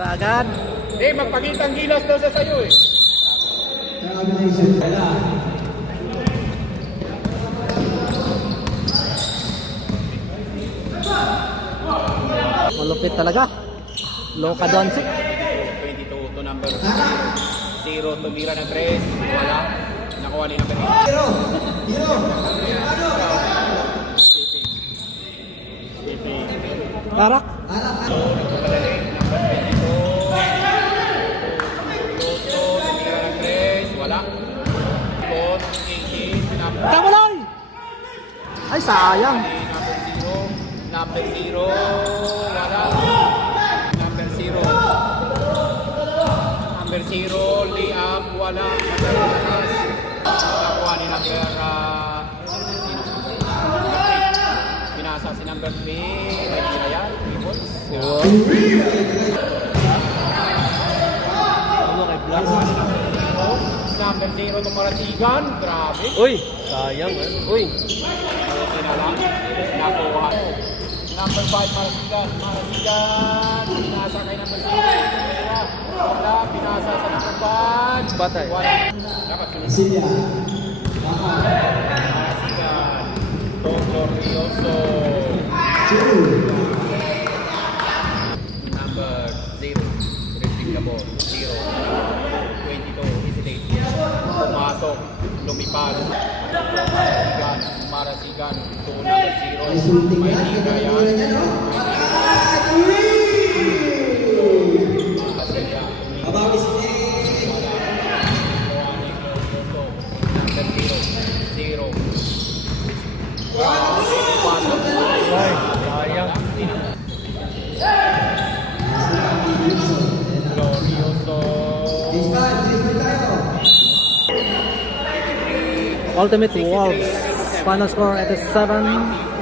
Agad. Magpakita ang gilas daw sa sayo eh. Malupit talaga. Luka Doncic. 22 to number 0. Tumira ng 3. Wala. Nakuha ni number 8. Tarak. Nagpapalalik. Number 22. Tumira ng 3. Wala. Ikot. 18. Number Kamalay! Ay, sayang. Number 0. Wala. Number 0. Number 0. Liam. Wala. Matalas. Nakuha ni number pinasa si number 3. Ay, Ryan. Ibons. Ano kay Black? Number 0 tumaratigan. Grabe. Uy, sayang Uy. Nakuha. Number 5, Marasigan. Pinasa kay number 6. Wala. Pinasa sa number 5. Batay. Wala. Dapat Marasigan. Dr. Rioso. Number 0. Drifting the ball. 0. 22. Hesitate. Pumasok. Lumipad. Marasigan. 2 number 0. May Higayan. Ultimate Wolves. Final score 87